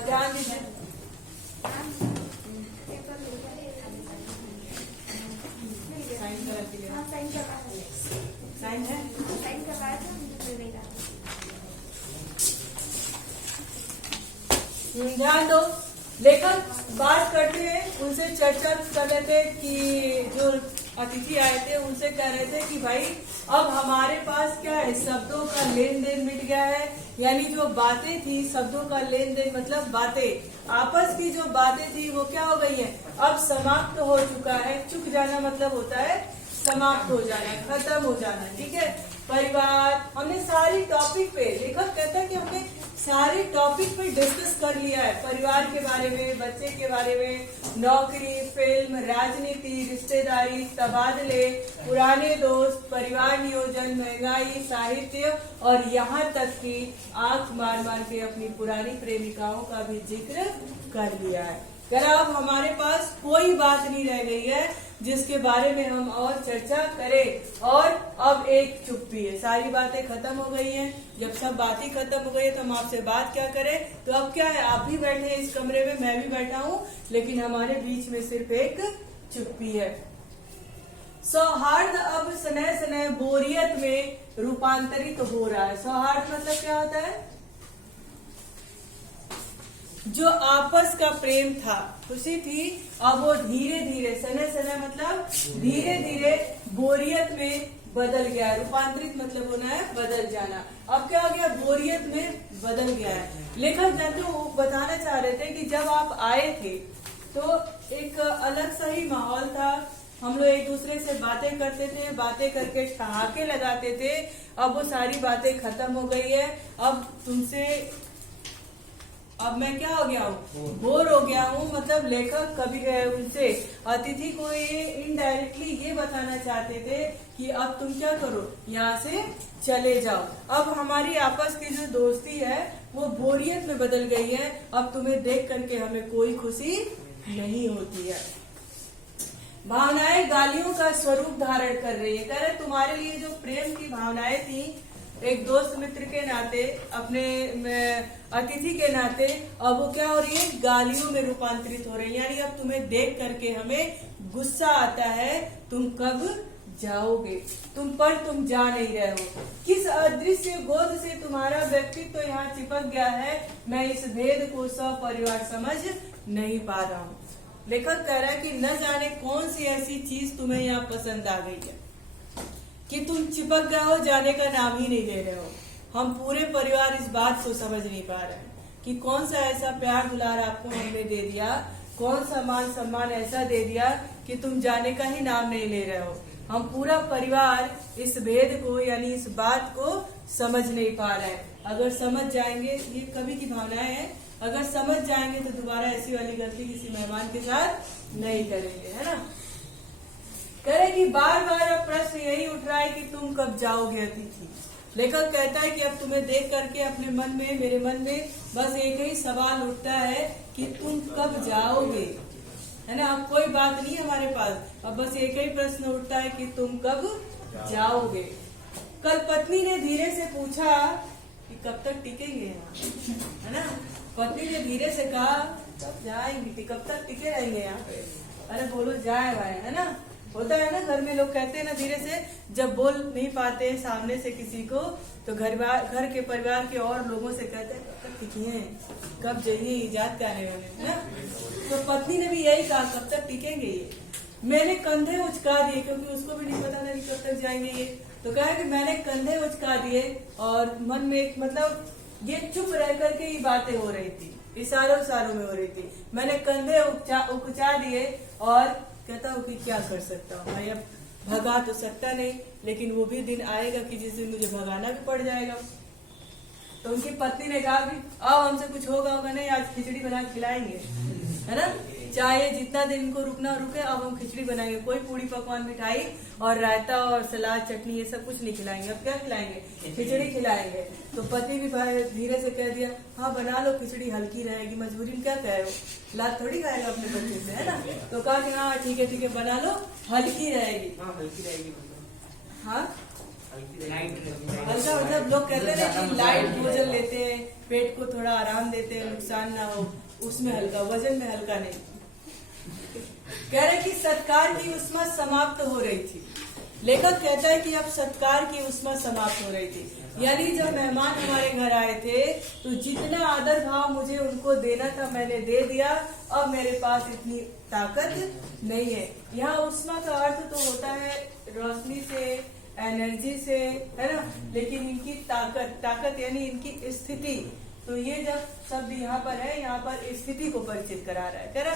ध्यान दीजिए। साइन है। ध्यान दो। लेखक बात करते हैं, उनसे चर्चा कर रहे थे कि जो अतिथि आए थे उनसे कह रहे थे कि भाई अब हमारे पास क्या है, शब्दों का लेन देन मिट गया है। यानी जो बातें थी, शब्दों का लेन देन मतलब बातें, आपस की जो बातें थी वो क्या हो गई है, अब समाप्त हो चुका है। चुक जाना मतलब होता है समाप्त हो जाना, खत्म हो जाना। ठीक है। परिवार, हमने सारी टॉपिक पे, लेखक कहता है कि हमने सारे टॉपिक पे डिस्कस कर लिया है। परिवार के बारे में, बच्चे के बारे में, नौकरी, फिल्म, राजनीति, रिश्तेदारी, तबादले, पुराने दोस्त, परिवार नियोजन, महंगाई, साहित्य और यहाँ तक कि आंख मार मार के अपनी पुरानी प्रेमिकाओं का भी जिक्र कर लिया है। अगर अब हमारे पास कोई बात नहीं रह गई है जिसके बारे में हम और चर्चा करें, और अब एक चुप्पी है, सारी बातें खत्म हो गई हैं। जब सब बातें खत्म हो गई है तो हम आपसे बात क्या करें, तो अब क्या है, आप भी बैठे हैं इस कमरे में, मैं भी बैठा हूँ, लेकिन हमारे बीच में सिर्फ एक चुप्पी है। सौहार्द अब स्नेह स्नेह बोरियत में रूपांतरित हो रहा है। सौहार्द मतलब क्या होता है, जो आपस का प्रेम था, खुशी थी, अब वो धीरे धीरे, सने सने मतलब धीरे धीरे बोरियत में बदल गया है। रूपांतरित मतलब होना है बदल जाना। अब क्या हो गया, बोरियत में बदल गया है। लेखक जो बताना चाह रहे थे कि जब आप आए थे तो एक अलग सा ही माहौल था। हम लोग एक दूसरे से बातें करते थे, बातें करके ठहाके लगाते थे। अब वो सारी बातें खत्म हो गई है। अब तुमसे, अब मैं क्या हो गया हूँ, बोर हो गया हूँ। मतलब लेखक कभी उनसे, अतिथि को ये इनडायरेक्टली ये बताना चाहते थे कि अब तुम क्या करो, यहाँ से चले जाओ। अब हमारी आपस की जो दोस्ती है वो बोरियत में बदल गई है। अब तुम्हें देख करके हमें कोई खुशी नहीं होती है। भावनाएं गालियों का स्वरूप धारण कर रही है। कह रहे तुम्हारे लिए जो प्रेम की भावनाएं थी, एक दोस्त मित्र के नाते, अपने अतिथि के नाते, अब वो क्या हो रही है, गालियों में रूपांतरित हो रही है। यानी अब तुम्हें देख करके हमें गुस्सा आता है, तुम कब जाओगे, तुम जा नहीं रहे हो। किस अदृश्य गोद से तुम्हारा व्यक्तित्व तो यहाँ चिपक गया है, मैं इस भेद को सपरिवार समझ नहीं पा रहा हूँ। लेखक कह रहा है कि न जाने कौन सी ऐसी चीज तुम्हें यहाँ पसंद आ गई है कि तुम चिपक गए हो, जाने का नाम ही नहीं ले रहे हो। हम पूरे परिवार इस बात को समझ नहीं पा रहे हैं कि कौन सा ऐसा प्यार दुलार आपको हमने दे दिया, कौन सा मान सम्मान ऐसा दे दिया कि तुम जाने का ही नाम नहीं ले रहे हो। हम पूरा परिवार इस भेद को, यानी इस बात को समझ नहीं पा रहे हैं। अगर समझ जाएंगे, ये कवि की भावनाएं है, अगर समझ जाएंगे तो दोबारा ऐसी वाली गलती किसी मेहमान के साथ नहीं करेंगे, है ना। कहे कि बार बार अब प्रश्न यही उठ रहा है कि तुम कब जाओगे अतिथि। लेखक कहता है कि अब तुम्हें देख करके अपने मन में, मेरे मन में बस एक ही सवाल उठता है कि तुम कब जाओगे, है ना। अब कोई बात नहीं हमारे पास, अब बस एक ही प्रश्न उठता है कि तुम कब जाओगे। कल पत्नी ने धीरे से पूछा कि कब तक टिकेंगे, है ना। पत्नी ने धीरे से कहा कब जाएंगे, कब तक टिके रहेंगे यहाँ पे। अरे बोलो जाए भाई, है ना। होता है ना, घर में लोग कहते हैं ना धीरे से, जब बोल नहीं पाते सामने से किसी को तो घर के परिवार के और लोगों से कहते हैं कब तक टिकिए, कब जाइए, इजाद क्या है ना। तो पत्नी ने भी यही कहा कब तक टिकेंगे ये। मैंने कंधे उचका दिए, क्योंकि उसको भी नहीं पता था कि कब तक जाएंगे ये। तो कहा कि मैंने कंधे उचका दिए और मन में एक, मतलब ये चुप रह करके ही बातें हो रही थी, इशारों इशारों में हो रही थी। मैंने कंधे उकचा दिए और कहता हूँ कि क्या कर सकता हूँ मैं, अब भगा तो सकता नहीं, लेकिन वो भी दिन आएगा कि जिस दिन मुझे भगाना भी पड़ जाएगा। तो उनकी पत्नी ने कहा कि अब हमसे कुछ होगा नहीं, आज खिचड़ी बना खिलाएंगे, है ना। चाहे जितना दिन इनको रुकना रुके, अब हम खिचड़ी बनाएंगे। कोई पूरी पकवान, मिठाई और रायता और सलाद चटनी ये सब कुछ नहीं खिलाएंगे। अब क्या खिलाएंगे, खिचड़ी खिलाएंगे। तो पति भी धीरे से कह दिया हाँ बना लो, खिचड़ी हल्की रहेगी, मजबूरी में क्या कह रहे हो, लाद थोड़ी खाएगा अपने बच्चे से, है ना। तो कहा कि हाँ ठीक है बना लो, हल्की रहेगी। हाँ हल्की रहेगी, हाँ हल्का मतलब लोग कहते हैं ना कि लाइट भोजन लेते हैं, पेट को थोड़ा आराम देते हैं, नुकसान ना हो, उसमें हल्का, वजन में हल्का नहीं। कह रहे कि सत्कार की उष्मा समाप्त हो रही थी। लेखक कहता है कि अब सत्कार की उष्मा समाप्त हो रही थी, यानी जब मेहमान हमारे घर आए थे तो जितना आदर भाव मुझे उनको देना था मैंने दे दिया, अब मेरे पास इतनी ताकत नहीं है। यहाँ उष्मा का अर्थ तो होता है रोशनी से, एनर्जी से, है ना, लेकिन इनकी ताकत यानी इनकी स्थिति, तो ये जब शब्द यहाँ पर है, यहाँ पर स्थिति को परिचित करा रहा है। कह रहा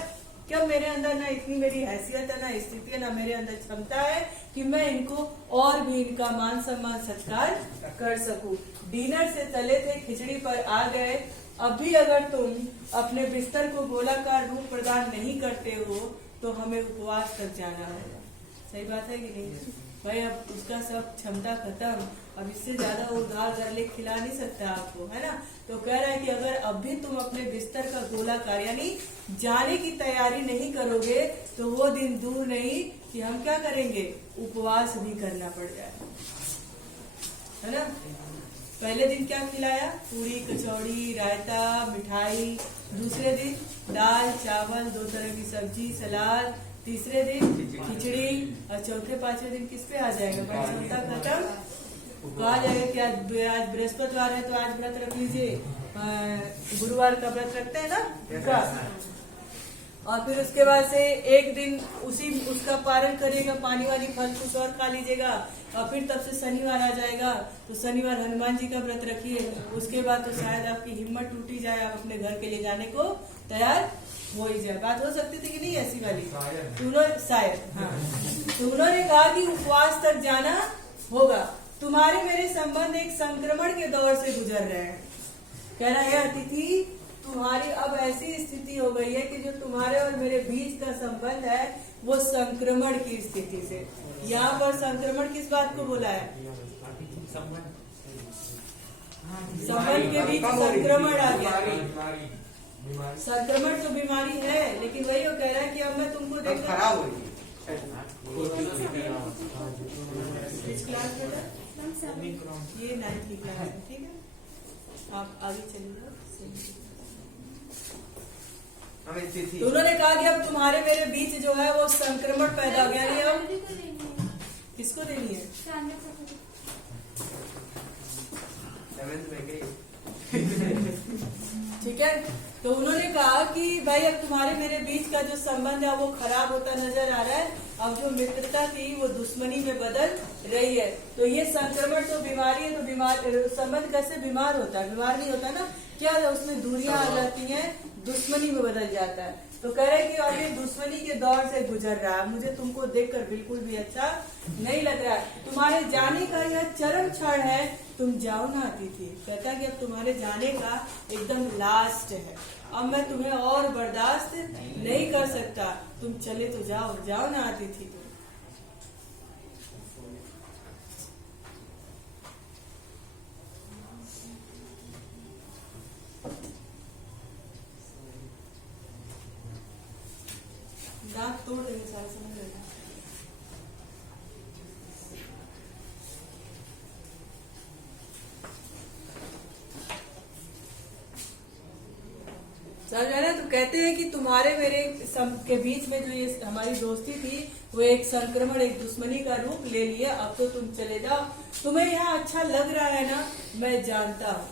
क्या मेरे अंदर ना इतनी मेरी हैसियत है, ना स्थिति है, ना मेरे अंदर क्षमता है कि मैं इनको और भी इनका मान सम्मान सत्कार कर सकूं। डिनर से चले थे, खिचड़ी पर आ गए, अभी अगर तुम अपने बिस्तर को गोलाकार रूप प्रदान नहीं करते हो तो हमें उपवास तक जाना होगा। सही बात है कि नहीं भाई? अब उसका सब क्षमता खत्म, अब इससे ज्यादा वो उधार कर ले खिला नहीं सकता आपको, है ना। तो कह रहा है कि अगर अब भी तुम अपने बिस्तर का गोलाकार यानी जाने की तैयारी नहीं करोगे तो वो दिन दूर नहीं कि हम क्या करेंगे, उपवास भी करना पड़ जाए, है ना। पहले दिन क्या खिलाया, पूरी कचौड़ी रायता मिठाई, दूसरे दिन दाल चावल 2 तरह की सब्जी सलाद, तीसरे दिन खिचड़ी, और चौथे पांचवें दिन किस पे आ जाएगा, क्षमता खत्म, कहा जाएगा कि आज बृहस्पतिवार है तो आज व्रत रख लीजिए, गुरुवार का व्रत रखते हैं ना, और फिर उसके बाद से एक दिन उसका पारण करिएगा, पानी वाली फल कुछ और खा लीजिएगा, और फिर तब से शनिवार आ जाएगा तो शनिवार हनुमान जी का व्रत रखिए। उसके बाद तो शायद आपकी हिम्मत टूटी जाए, आप अपने घर के लिए जाने को तैयार हो ही जाए। बात हो सकती थी कि नहीं ऐसी वाली, शायद हाँ। तो उन्होंने कहा कि उपवास तक जाना होगा, तुम्हारे मेरे संबंध एक संक्रमण के दौर से गुजर रहे हैं। कह रहा है अतिथि तुम्हारी अब ऐसी स्थिति हो गई है कि जो तुम्हारे और मेरे बीच का संबंध है वो संक्रमण की स्थिति से। यहाँ पर संक्रमण किस बात को बोला है, संबंध के बीच संक्रमण आ गया। संक्रमण तो बीमारी है, लेकिन वही वो कह रहा है कि अब मैं तुमको देख खराब हो ये 9th की क्लास है, ठीक है, आप आगे चलिए। तो उन्होंने कहा कि अब तुम्हारे मेरे बीच जो है वो संक्रमण पैदा हो गया। अब किसको देनी है, ठीक है। तो उन्होंने कहा कि भाई अब तुम्हारे मेरे बीच का जो संबंध है वो खराब होता नजर आ रहा है, अब जो मित्रता थी वो दुश्मनी में बदल रही है। तो ये संक्रमण तो बीमारी है, तो बीमार संबंध कैसे बीमार होता है, बीमार नहीं होता ना, क्या उसमें दूरियां आ जाती हैं, दुश्मनी में बदल जाता है। तो कह रहे कि अब ये दुश्मनी के दौर से गुजर रहा है, मुझे तुमको देखकर बिल्कुल भी अच्छा नहीं लग रहा है, तुम्हारे जाने का यह चरम क्षण है, तुम जाओ ना अतिथि। कहता कि अब तुम्हारे जाने का एकदम लास्ट है, अब मैं तुम्हें और बर्दाश्त नहीं कर सकता, तुम चले तो जाओ ना अतिथि तुम। दांत तोड़ देंगे सारा, समझ लेना। समझ रहे ना। तो कहते हैं कि तुम्हारे मेरे के बीच में जो ये हमारी दोस्ती थी वो एक संक्रमण, एक दुश्मनी का रूप ले लिया, अब तो तुम चले जाओ। तुम्हें यहाँ अच्छा लग रहा है ना, मैं जानता हूँ।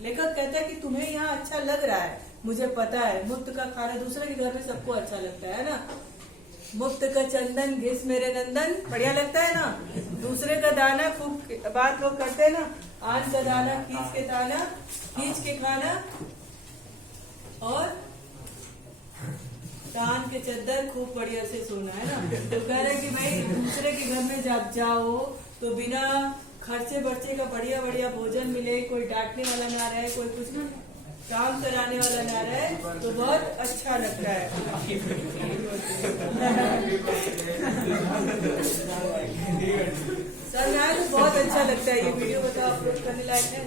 लेखक कहता है कि तुम्हें यहाँ अच्छा लग रहा है, मुझे पता है। मुफ्त का खाना दूसरे के घर में सबको अच्छा लगता है ना, मुफ्त का चंदन घिस मेरे नंदन, बढ़िया लगता है ना। दूसरे का दाना खूब बात लोग करते हैं ना, आन का दाना खींच के खाना, और कान के चद्दर खूब बढ़िया से सोना, है ना। तो कह रहे कि भाई दूसरे के घर में जब जाओ तो बिना खर्चे बर्चे का बढ़िया बढ़िया भोजन मिले, कोई डांटने वाला ना रहे, कोई कुछ काम कराने वाला ना रहे, तो बहुत अच्छा लगता है। सर ना तो बहुत अच्छा लगता है। ये वीडियो बताओ अपलोड करने लायक है।